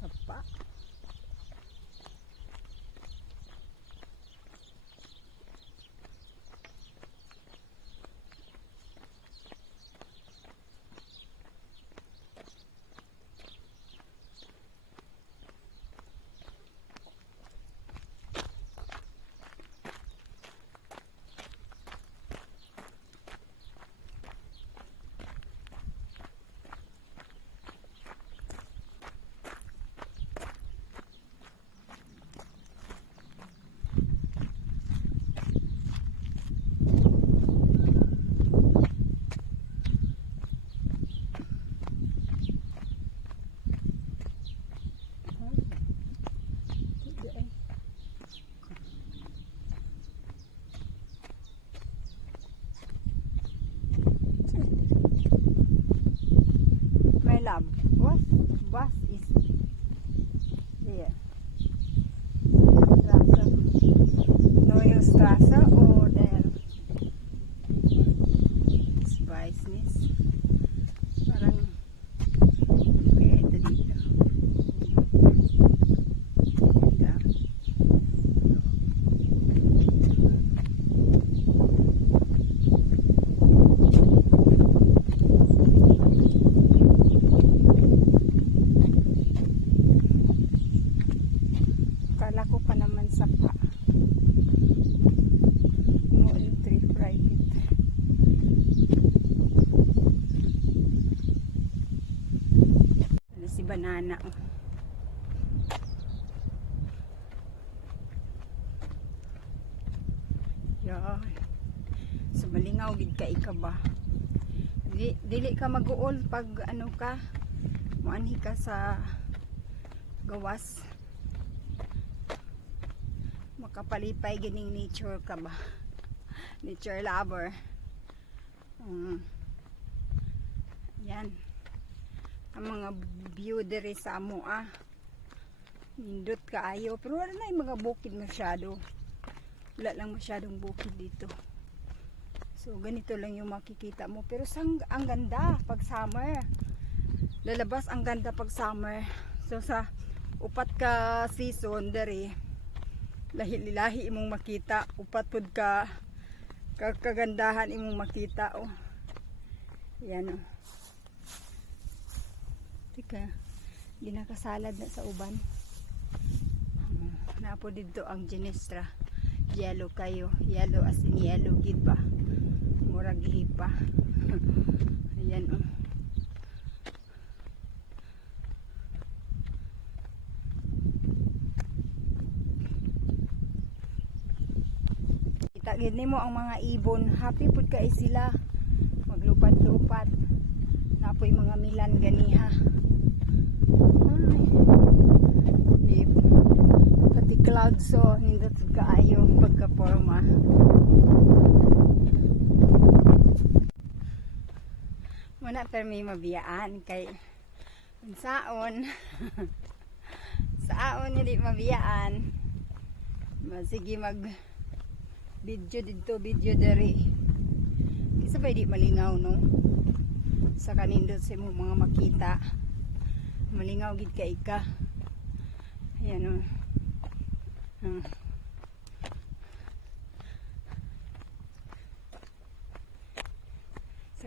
Sapa. rice. Yan. So malingaw gid ka ika ba? Dili, dili ka mag-uol pag ano ka muanhi ka sa gawas. Makapalipay gining nature ka ba? Nature lover. Um, yan. Ang mga view diri sa amo ah. Nindot kaayo pero wala na yung mga bukid masyado wala lang masyadong bukid dito. So ganito lang yung makikita mo. Pero sang, ang ganda pag summer. Lalabas ang ganda pag summer. So sa upat ka season dere lahi-lahi imong makita. Upat pud ka ka- kagandahan imong makita oh. Yan oh. Tika di nakasalad na sa uban. Hmm, napo dito ang ginestra yellow kayo yellow as in yellow gid ba murag hipa ayan oh Kita gid nimo ang mga ibon. Happy pud kay sila. Maglupat-lupat. Napoy mga milan ganiha. Ay. Di, pati cloud so nindot kaayo pagka-forma. Muna per may mabiyaan kay saon. Saon hindi mabiyaan. Sige mag video dito video dere kasi pa di malingaw no? Sa kanindot sa mo mga makita. Malingaw gid ka ika. Ayan o Hmm.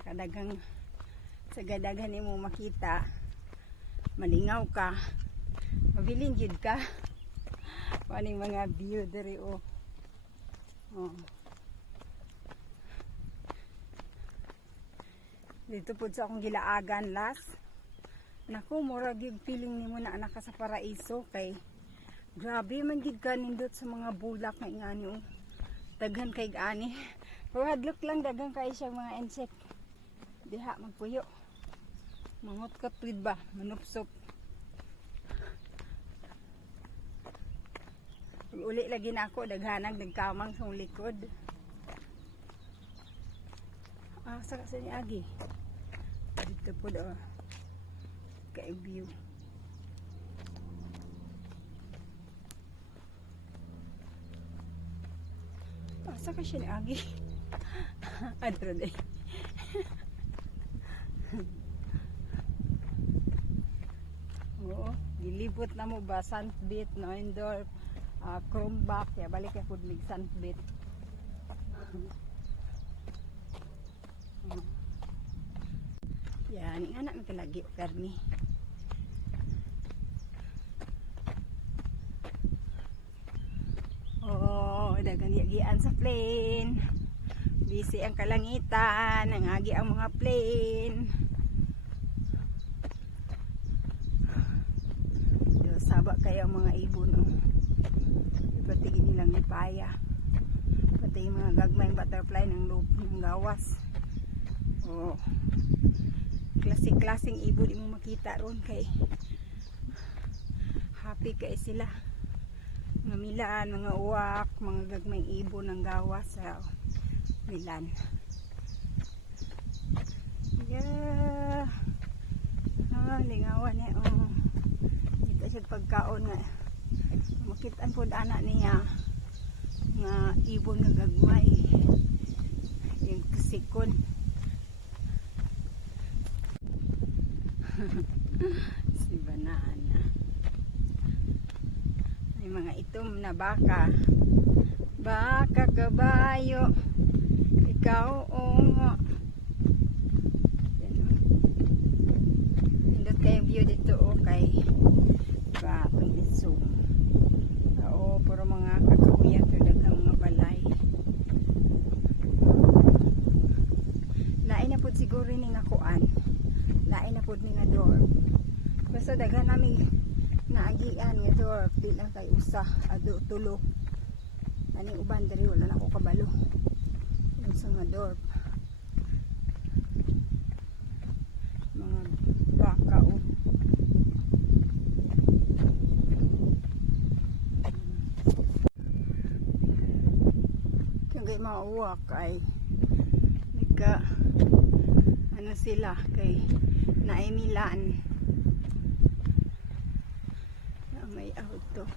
Kadagang sa gadagan mo makita malingaw ka mabiling gid ka Paning mga view dere o Oh. Dito po sa akong gilaagan last. Naku, mura gig feeling nimo na anak ka sa paraiso kay grabe man gid ka nindot sa mga bulak na ingani oh. Daghan kay ani. Pero hadlok lang daghan kay siya mga insect. Diha magpuyo. Mangot ka tweed ba? Manupsop. Uli lagi na ako, daghanag nagkamang sa likod. Ah, sa kasi ni Agi. Dito po daw. Kay view. Ah, sa kasi ni Agi. Adro day. Nipot na mo ba Sandbit, Noendorf, uh, Krumbak, ya balik ka pud mig Sandbit. Yan, nga na mi lagi permi. Oh, dagang sa plane. Busy ang kalangitan, nangagi ang mga plane. Yo, Saba kayo ang mga ibon. Oh. Ipatigin nilang nipaya. Pati yung mga gagmayng butterfly ng loop ng gawas. Oh. Klasik-klasing ibon mo makita ron kay happy kay sila mga milan, mga uwak, mga gagmayng ibon ng gawas sa milan. Yeah. Ah, lingawan niya. Oh. Siya pagkaon nga. Makitaan po anak niya nga ibon nga gagmay. Yung kasikon. si banana. May mga itom na baka. Baka kabayo. Ikaw ongo. Yan o. Pindot kayong view dito o Batong Isong. Oo, puro mga kakahuyan to daghang mga balay. Lain na pud siguro ni nga kuan. Lain na pud ni nga door. Basta daghan nami naagian nga door, di lang kay usa, ado tulo. Ani uban diri wala na ko kabalo. Yung sa nga door. Mga baka o. Kaya mauwak ay nagka ano sila kay naimilan na may auto